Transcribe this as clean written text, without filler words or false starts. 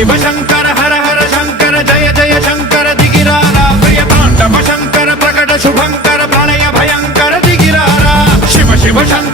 शिव शंकर हर हर शंकर जय जय शंकर दिगिरारा प्रिय तांडव शंकर प्रकट शुभंकर प्रणय भयंकर दिगिरारा शिव शिव शंकर